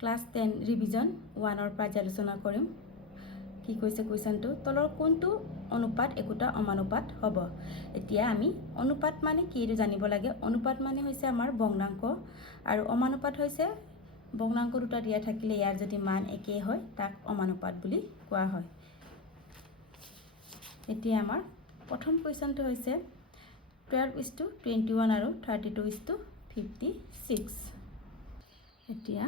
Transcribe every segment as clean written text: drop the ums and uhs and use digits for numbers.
class 10 revision 1 পৰ্যালোচনা কৰিম কি কৈছে কোৱেশ্চনটো তলৰ কোনটো অনুপাত একোটা অমানুপাত হ'ব এতিয়া আমি অনুপাত মানে কি এটো জানিব লাগে অনুপাত মানে হৈছে আমাৰ ভগ্নাংক আৰু অমানুপাত হৈছে ভগ্নাংক দুটা দিয়া থাকিলে ইয়াৰ যদি মান একে হয় তাক অমানুপাত বুলি কোৱা হয় এতিয়া আমাৰ প্ৰথম কোৱেশ্চনটো হৈছে 12:21 আৰু 32:56 এতিয়া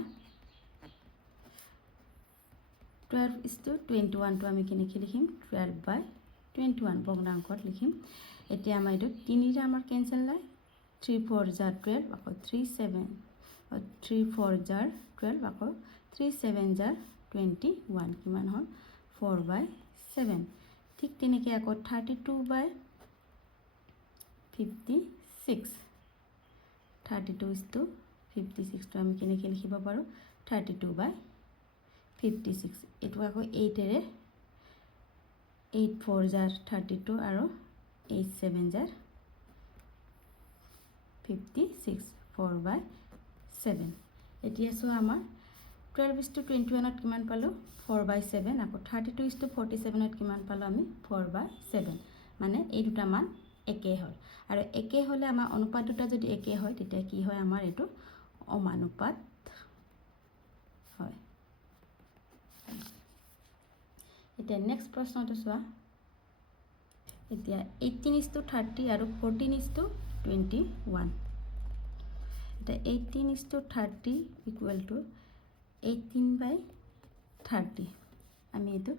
12:21 টো আমি কেনেকৈ লিখিম 12/21 ভগ্নাংকত লিখিম এতিয়া আমাৰ এটো 3 ৰে আমাৰ কেনসেল নাই 3 4 jar 12 আকৌ 3 7 3 4 jar 12 আকৌ 3 7 jar 21 কিমান হ'ল 4/7 ঠিক তেনেকৈ আকৌ 32/56 32:56 টো আমি কেনেকৈ লিখিব পাৰো 32/56 এটো আকৌ 8 ৰে 8 4 jar 32 আৰু 8 7 jar 56 4/7 এতিয়া সো আমাৰ 12:21 ত কিমান পালো 4/7 আকৌ 32:47 ত কিমান পালো আমি 4/7 মানে এই দুটা মান একে হ'ল আৰু একে হলে আমাৰ অনুপাত দুটা যদি একে হয় তেতিয়া কি হয় আমাৰ এটো অমানুপাত হয় এতিয়া নেক্সট প্ৰশ্নটো চোৱা এতিয়া 18:30 আৰু 14:21 এতিয়া 18:30 equal to 18/30 আমি এটো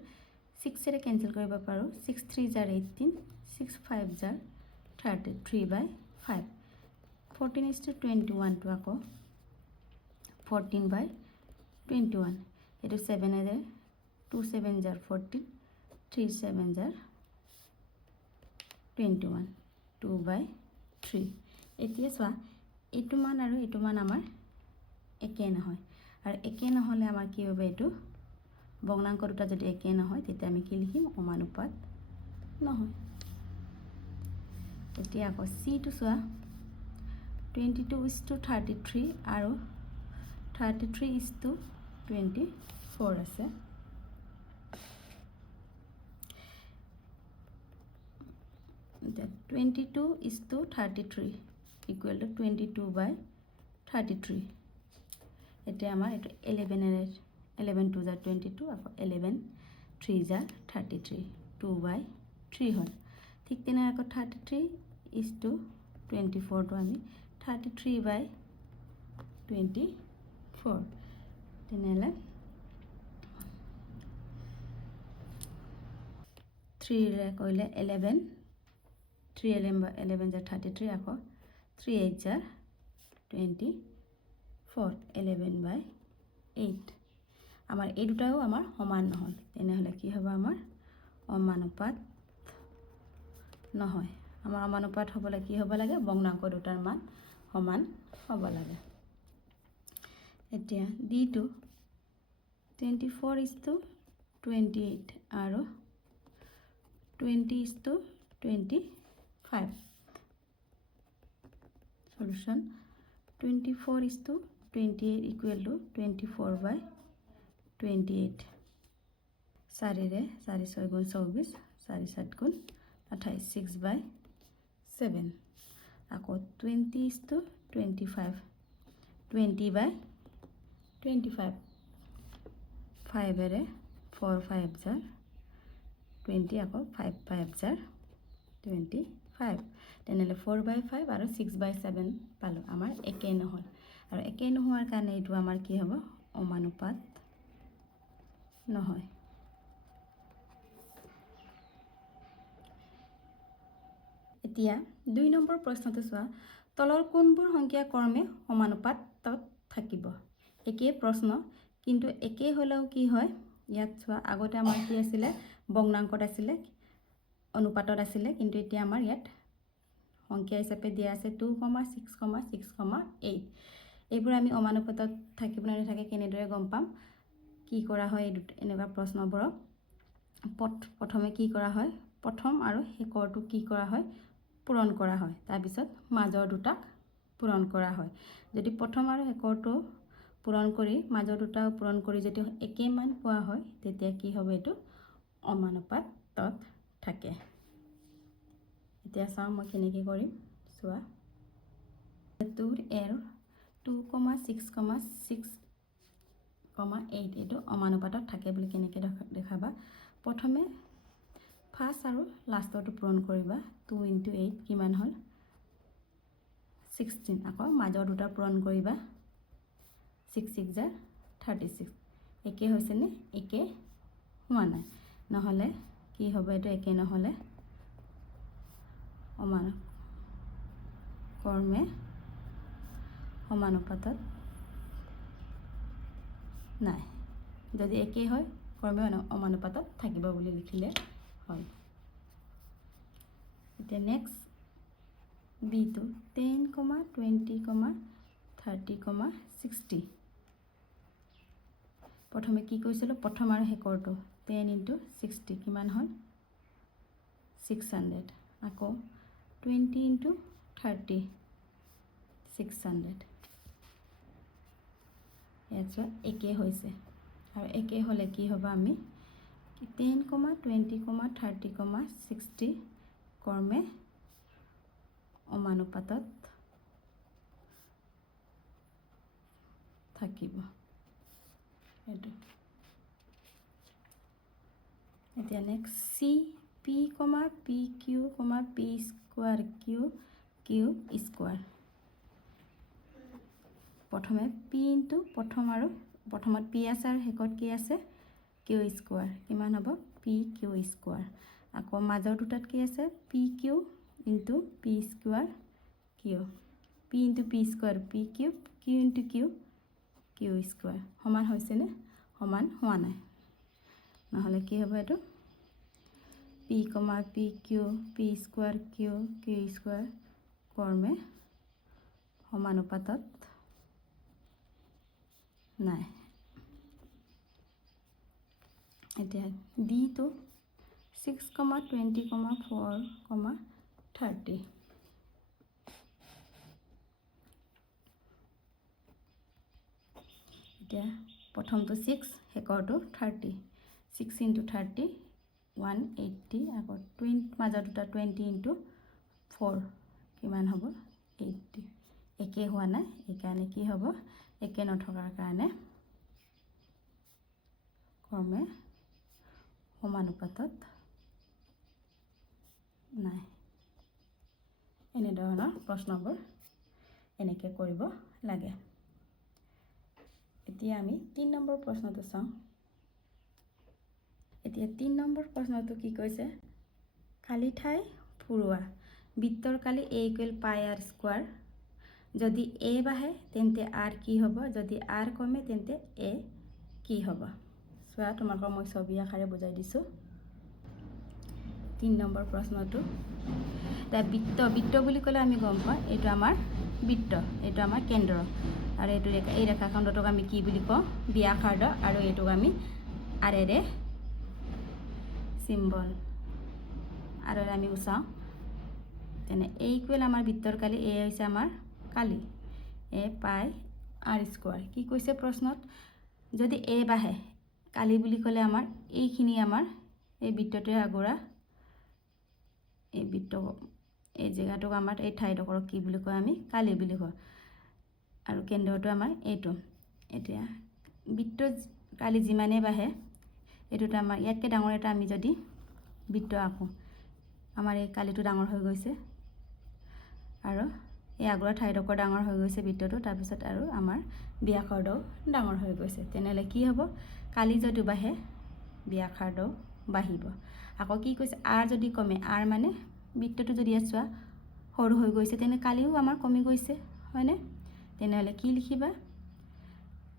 6 ৰে কেনসেল কৰিব পাৰো 6 3 jar 18 6 5 jar 33/5 14:21 টো আকৌ 14/21 এটো 7 ৰে 2 7 jar 14 3 7 jar 21 2/3 এতিয়া চোৱা এটো মান আৰু এটো মান আমাৰ একে নহয় আৰু একে নহলে আমাৰ কি হবে এটো ভগ্নাংক দুটা যদি একে নহয় তেতিয়া আমি কি লিখিম অমানুপাত নহয় এতিয়া আকৌ সি টু চোৱা 22:33 আৰু 33:24 আছে 22:33 equal to 22/33 এতিয়া আমাৰ এটো 11 2 jar 22 আকৌ 11 3 jar 33 2/3 হ'ল ঠিক তেনে আকৌ 33:24 টো আমি 33/24 তেনেলে 3 ৰে কইলে 11 3 11 jar 33 আকৌ 3 8 jar 24 11/8 আমাৰ এই দুটাও আমাৰ সমান নহল তেনেহলে কি হ'ব আমাৰ অমানুপাত নহয় আমাৰ অমানুপাত হ'বলে কি হ'ব লাগে ভগ্নাংক দুটাৰ মান সমান হ'ব লাগে এতিয়া d2 24:28 আৰু 20:25 solution 24:28 equal to 24/28 4 रे 4 6 गुण 24 4 7 गुण 28 6/7 আকৌ 20:25 20/25 5 रे 4 5 jar 20 আকৌ 5 5 jar 25 তেনেলে 4/5 আৰু 6/7 পালো আমাৰ একে নহল আৰু একে নোহোৱাৰ কাৰণে এটো আমাৰ কি হ'ব অমানুপাত নহয় এতিয়া 2 নম্বৰ প্ৰশ্নটো চোৱা তলৰ কোনবোৰ সংখ্যা ক্ৰমে সমানুপাতত থাকিব একে প্ৰশ্ন কিন্তু একে হলেও কি হয় ইয়াত চোৱা আগতে আমাৰ কি আছিল ভগ্নাংকত আছিল অনুপাতত আছিল কিন্তু এতিয়া আমাৰ ইয়াত সংখ্যা হিচাপে দিয়া আছে 2,6,6,8 এইবোৰ আমি অমানুপাতত থাকিব না থাকে কেনেদৰে গম পাম কি কৰা হয় এনেকুৱা প্ৰশ্নবোৰ প্ৰথমে কি কৰা হয় প্ৰথম আৰু শেষৰটো কি কৰা হয় পূৰণ কৰা হয় তাৰ পিছত মাজৰ দুটাক পূৰণ কৰা হয় যদি প্ৰথম আৰু শেষৰটো পূৰণ কৰি মাজৰ দুটাও পূৰণ কৰি যদি একেই মান পোৱা হয় তেতিয়া কি হ'ব এইটো সমানুপাতত থাকে এতিয়া চাওঁ মই কেনেকৈ কৰিম চোৱা 2 এৰ 2,6,6,8 এইটো সমানুপাতত থাকে বুলি কেনেকৈ দেখাবা প্ৰথমে ফাৰ্ষ্ট আৰু লাষ্টৰটো পূৰণ কৰিবা 2 × 8 কিমান হ'ল 16 আকৌ মাজৰ দুটা পূৰণ কৰিবা 6 6 * 36 একে হৈছে নে একে হোৱা নাই নহ'লে কি হ'ব এইটো একে নহ'লে কৰ্মে সমানুপাতত নাই যদি একেই হয় কৰ্মে সমানুপাতত থাকিব বুলি লিখিলে হয় এতিয়া নেক্সট বিটো 10, 20, 30, 60 প্ৰথমে কি কৈছিলোঁ প্ৰথম আৰু শেষৰটো 10 × 60 কিমান হ'ল 600 আকৌ 20 × 30 600 ইয়াত চোৱা একে হৈছে আৰু একে হ'লে কি হ'ব আমি 10, 20, 30, 60 কৰ্মে সমানুপাতত থাকিব এইটো এতিয়া next C P P Q P square Q Q square প্ৰথমে পি ইনটু প্ৰথম আৰু প্ৰথমত পি আছে আৰু শেষত কি আছে কিউ স্কোৱাৰ কিমান হ'ব পি কিউ স্কোৱাৰ আকৌ মাজৰ দুটাত কি আছে P Q into P square Q P into P square P Q Q into Q Q square সমান হৈছেনে সমান হোৱা নাই নহ'লে কি হ'ব এইটো P Q P square Q Q square কৰ্মে সমানুপাতত নাই এতিয়া ডিটো 6, 20, 4, 30 এতিয়া প্ৰথমটো 6 শেষৰটো 30 6 × 30 180 আকৌ 20 মাজৰ দুটা 20 × 4 কিমান হ'ব 80 একে হোৱা নাই এইকাৰণে কি হ'ব একে নথকাৰ কাৰণে কৰ্মে সমানুপাতত নাই এনেধৰণৰ প্ৰশ্নবোৰ এনেকৈ কৰিব লাগে এতিয়া আমি 3 নম্বৰ প্ৰশ্নটো চাওঁ এতিয়া 3 নম্বৰ প্ৰশ্নটো কি কৈছে খালী ঠাই ফুৰোৱা বৃত্তৰ কালি a = πr² যদি a বাঢ়ে তেন্তে r কি হ'ব যদি r কমে তেন্তে a কি হ'ব চোৱা তোমালোকক মই ছবি আকাৰে বুজাই দিছোঁ 3 নম্বৰ প্ৰশ্নটো তা বৃত্ত বুলি ক'লে আমি গম পাওঁ এইটো আমাৰ বৃত্ত এইটো আমাৰ কেন্দ্ৰ আৰু এইটো এই ৰেখাখণ্ডটোক আমি কি বুলি কওঁ ব্যাসাৰ্ধ আৰু এইটোক আমি আৰেৰে সিম্বল আৰু আমি উচাওঁ তেনে a = আমাৰ বৃত্তৰ কালি a হৈছে আমাৰ কালি a πr² কি কৈছে প্ৰশ্নত যদি a বাঢ়ে কালি বুলি ক'লে আমাৰ এইখিনি আমাৰ এই বৃত্তটোৰ আগৰা এই বৃত্ত এই জেগাটোক আমাৰ এই ঠাইডোখৰক কি বুলি কয় আমি কালি বুলি কওঁ আৰু কেন্দ্ৰটো আমাৰ এইটো এতিয়া বৃত্ত কালি যিমানে বাঢ়ে এইটোত আমাৰ ইয়াতকৈ ডাঙৰ এটা আমি যদি বৃত্ত আঁকো আমাৰ এই কালিটো ডাঙৰ হৈ গৈছে আৰু এই আগৰ ঠাইডোখৰ ডাঙৰ হৈ গৈছে বৃত্তটো তাৰপিছত আৰু আমাৰ ব্যাসাৰ্ধও ডাঙৰ হৈ গৈছে তেনেহ'লে কি হ'ব কালি যদি বাঢ়ে ব্যাসাৰ্ধও বাঢ়িব আকৌ কি কৈছে r যদি কমে r মানে বৃত্তটো যদি ইয়াত চোৱা সৰু হৈ গৈছে তেনে কালিও আমাৰ কমি গৈছে হয়নে তেনেহ'লে কি লিখিবা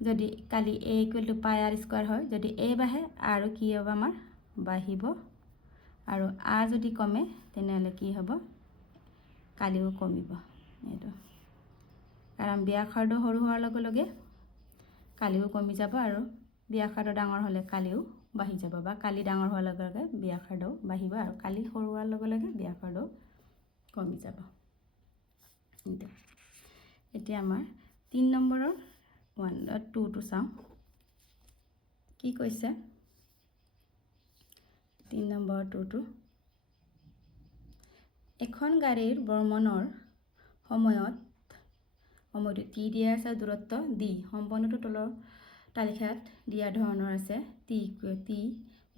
যদি কালি a = πr² হয় যদি a বাঢ়ে r কি হ'ব আমাৰ বাঢ়িব আৰু r যদি কমে তেনেহ'লে কি হ'ব কালিও কমিব এইটো কাৰণ ব্যাসাৰ্ধ সৰু হোৱাৰ লগে লগে কালিও কমি যাব আৰু ব্যাসাৰ্ধ ডাঙৰ হ'লে কালিও বাঢ়ি যাব বা কালি ডাঙৰ হোৱাৰ লগে লগে ব্যাসাৰ্ধও বাঢ়িব আৰু কালি সৰু হোৱাৰ লগে লগে ব্যাসাৰ্ধও কমি যাব এতিয়া আমাৰ 3 নম্বৰৰ 2টো চাওঁ কি কৈছে 3 নম্বৰ 2টো এখন গাড়ীৰ ভ্ৰমণৰ সময়টো t দিয়া আছে দূৰত্ব d সম্পূৰ্ণটো তলৰ তালিকাত দিয়া ধৰণৰ আছে t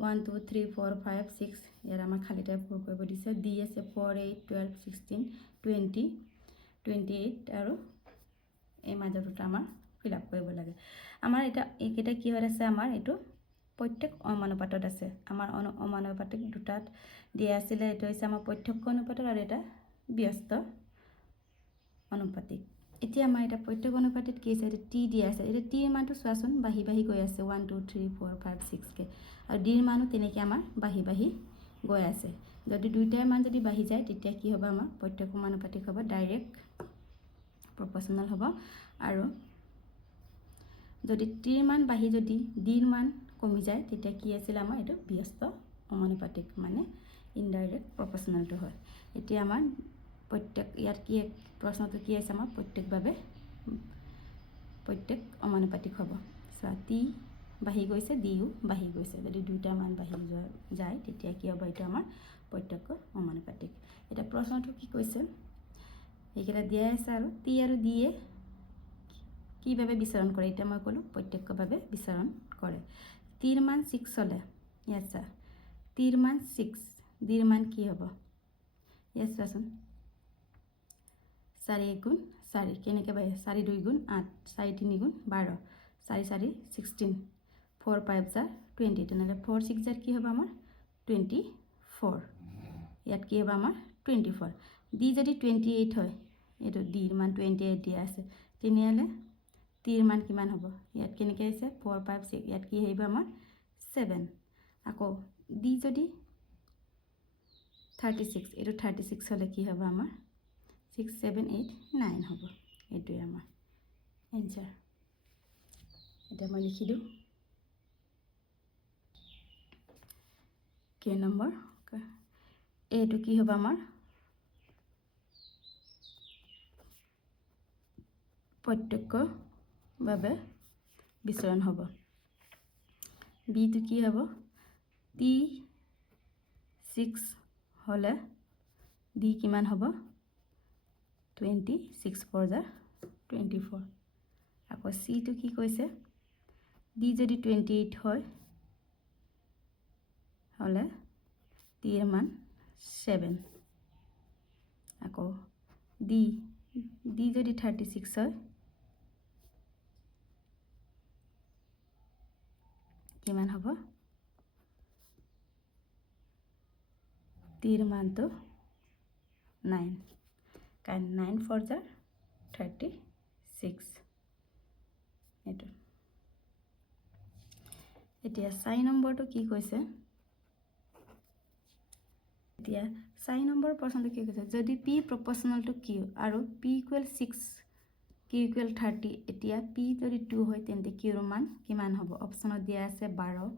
1 2 3 4 5 6 ইয়াৰ আমাৰ খালি টাইপ কৰিব দিছে d আছে 4 8 12 16 20 28 আৰু এই মাজৰটো আমাৰ ফিল আপ কৰিব লাগে আমাৰ এটা এইকেইটা কি হৈ আছে আমাৰ এটো প্ৰত্যেক অনুপাতত আছে আমাৰ অনুপাতিক দুটাত দিয়া আছিল এটো হৈছে আমাৰ প্ৰত্যক্ষ অনুপাতত আৰু এটা ব্যস্ত অনুপাতিক এতিয়া আমাৰ এটা প্ৰত্যক্ষ অনুপাতিত কি আছে এটা t দিয়া আছে এটা t ৰ মানটো চোৱাচোন বাহি বাহি গৈ আছে 1 2 3 4 5 6 কে আৰু d ৰ মানো তেনেকৈ আমাৰ বাহি বাহি গৈ আছে যদি দুইটাৰ মান যদি বাহি যায় তেতিয়া কি হ'ব আমাৰ প্ৰত্যক্ষ অনুপাতিক হ'ব ডাইৰেক্ট প্ৰপোৰ্শনাল হ'ব আৰু যদি t ৰ মান বাহি যদি d ৰ মান কমি যায় তেতিয়া কি আছিল আমাৰ এটো ব্যস্ত অনুপাতিক মানে ইনডাইৰেক্ট প্ৰপোৰ্শনালটো হয় এতিয়া আমাৰ প্ৰত্যেক ইয়াত কি প্ৰশ্নটো কি আছে আমাৰ প্ৰত্যেক অনুপাতিক হ'ব সো t বাহি গৈছে d ও বাহি গৈছে যদি দুইটা মান বাহি যায় তেতিয়া কি হ'ব এটা আমাৰ প্ৰত্যক্ষ অনুপাতিক এটা প্ৰশ্নটো কি কৈছে এইকেইটা দিয়া আছে আৰু t আৰু d এ কিভাবে বিচৰণ কৰে এটা মই কলো প্ৰত্যক্ষভাৱে বিচৰণ কৰে t ৰ মান 6 হলে ইয়াত t ৰ মান 6 d ৰ মান কি হ'ব ইয়াত চাচোন 4 1 গুণ 4 কেনেকৈ বাই 4 2 গুণ 8 4 3 গুণ 12 4 4 16 4 5 যা 20 তেনেহলে 4 6 যা কি হ'ব আমাৰ 24 ইয়াত কি হ'ব আমাৰ 24 d যদি 28 হয় এটো d ৰ মান 28 দিয়া আছে তেনেহলে t ৰ মান কিমান হ'ব ইয়াত কেনেকৈ আছে 4 5 6 ইয়াত কি হ'ব আমাৰ 7 আকৌ d যদি 36 এটো 36 হলে কি হ'ব আমাৰ 6 7 8 9 হ'ব এটোই আমাৰ এনসাৰ এটা মই লিখি দিও কে নম্বৰ এটো কি হ'ব আমাৰ প্ৰত্যক্ষভাৱে বিচৰণ হ'ব বি টো কি হ'ব t 6 হলে d কিমান হ'ব 26 4 যা 24 আকৌ c টো কি কৈছে d যদি 28 হয় হলে t এর মান 7 আকৌ d যদি 36 হয় কিমান হ'ব t এর মান তো 9 কারণ 9 4 যা 36 এটো এতিয়া 4 নম্বৰটো কি কৈছে এতিয়া 4 নম্বৰ প্ৰশ্নটো কি কৈছে যদি p proportional to q আৰু p equal 6 q equal 30 এতিয়া p যদি 2 হয় তেন্তে q ৰ মান কিমান হ'ব অপচনত দিয়া আছে 12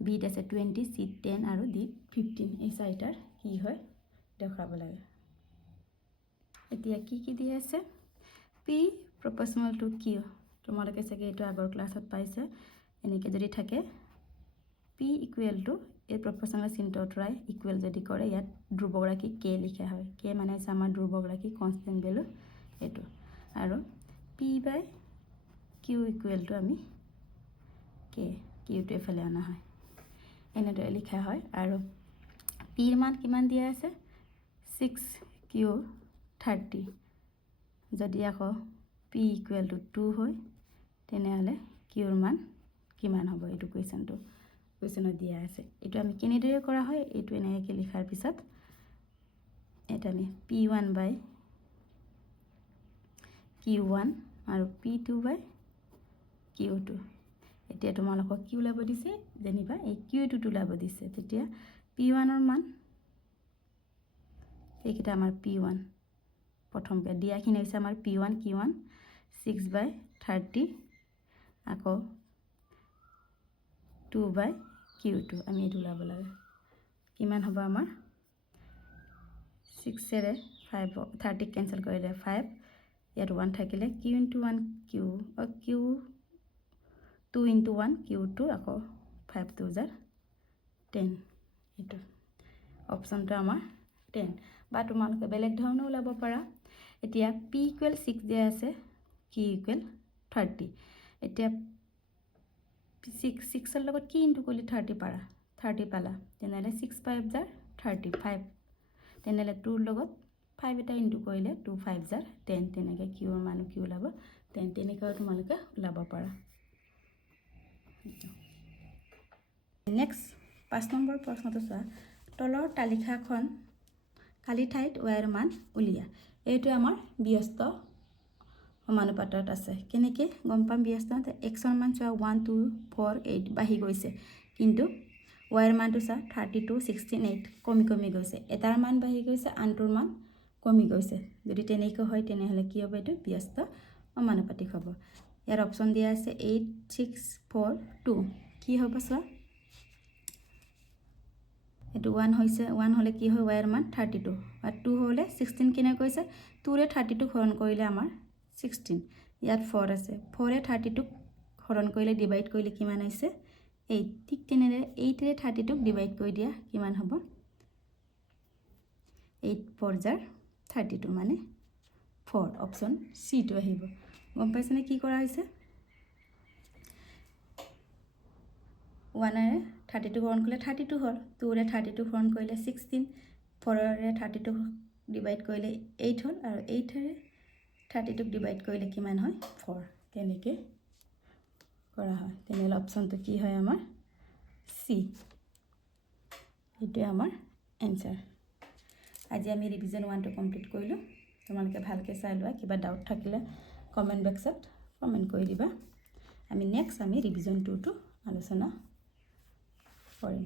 b ত আছে 20 c 10 আৰু d 15 এই চাৰিটাৰ কি হয় দেখাব লাগে এতিয়া কি দিয়া আছে p proportional to q তোমালোকে চাগে এটো আগৰ ক্লাছত পাইছে এনেকৈ যদি থাকে p equal to এই proportional চিনটো ট্ৰাই ইকুৱেল যদি কৰে ইয়াত ধ্ৰুবগৰাকী k লিখা হয় k মানে আছে আমাৰ ধ্ৰুবগৰাকী কনস্ট্যান্ট ভ্যালু এটো আৰু p by q equal to আমি k q টো এফালে আনা হয় এনেদৰে লিখা হয় আৰু p ৰ মান কিমান দিয়া আছে 6 q 30 যদি আকৌ p equal to 2 হয় তেনেহলে q ৰ মান কিমান হ'ব এটো কুৱেশ্যনত দিয়া আছে এটো আমি কেনেদৰে কৰা হয় এটো এনেকৈ লিখাৰ পিছত এটা আমি p1 by q1 আৰু p2 by q2 এতিয়া তোমালোকক কি ওলাব দিছে জানিবা এই q2 টো ওলাব দিছে তেতিয়া p1 ৰ মান এইকিটা আমাৰ p1 প্ৰথম দিয়াখিনি হৈছে আমাৰ p1 q1 6 by 30 আকৌ 2 by q2 আমি এটো ওলাব লাগে কিমান হ'ব আমাৰ 6 এৰে 5 30 কেনসেল কৰিলে 5 ইয়াত 1 থাকিলে q into 1 q 2 × 1 Q2 আকৌ 5 2 জাৰ 10 এইটো অপশ্যনটো আমাৰ 10 বা তোমালোকে বেলেগ ধৰণে ওলাব পাৰা এতিয়া p = 6 দিয়া আছে q = 30 এতিয়া 6 ৰ লগত কি ইনটু কৰিলে 30 পাৰা 30 পালা তেনেহলে 6 5 জাৰ 35 তেনেহলে 2 ৰ লগত 5 এটা ইনটু কৰিলে 2 5 জাৰ 10 তেনেকৈ q ৰ মান কি ওলাব 10 তেনেকৈ তোমালোকে ওলাব পাৰা নেক্সট 5 নম্বৰ প্ৰশ্নটো চোৱা তলৰ তালিকাখন খালী ঠাইত y ৰ মান উলিয়া এইটো আমাৰ ব্যস্ত সমানুপাতত আছে কেনেকৈ গম পাম ব্যস্ত x ৰ মান চোৱা 1 2 4 8 বাঢ়ি গৈছে কিন্তু y ৰ মানটো চোৱা 32 16 8 কমি গৈছে এটাৰ মান বাঢ়ি গৈছে আনটোৰ মান কমি গৈছে যদি তেনেকৈ হয় তেনেহলে কি হ'ব এইটো ব্যস্ত সমানুপাতিক হ'ব ইয়াৰ অপচন দিয়া আছে 8 6 4 2 কি হ'ব চোৱা এইটো 1 হৈছে 1 হলে কি হয় y ৰ মান 32 আৰু 2 হলে 16 কিনে কৈছে 2 ৰে 32 হৰণ কৰিলে আমাৰ 16 ইয়াত 4 আছে 4 ৰে 32 হৰণ কৰিলে ডিভাইড কৰিলে কিমান হৈছে 8 ঠিক তেনেদৰে 8 ৰে 32 ডিভাইড কৰি দিয়া কিমান হ'ব 8 4 জাৰ 32 মানে 4 অপচন সি টো আহিব গম পাইছনে কি কৰা হৈছে 1 ৰে 32 হৰণ কৰিলে 32 হল 2 ৰে 32 হৰণ কৰিলে 16 4 ৰে 32 ডিভাইড কৰিলে 8 হল আৰু 8 ৰে 32 ডিভাইড কৰিলে কিমান হয় 4 তেনেকৈ কৰা হয় তেনেহলে অপচনটো কি হয় আমাৰ সি এইটোৱে আমাৰ এনসাৰ আজি আমি ৰিভিজন 1 টো কমপ্লিট কৰিলো তোমালোকে ভালকৈ চাই লোৱা কিবা ডাউট থাকিলে কমেন্ট বক্সত কমেন্ট কৰি দিবা আমি নেক্সট ৰিভিজন 2 টো আলোচনা কৰিম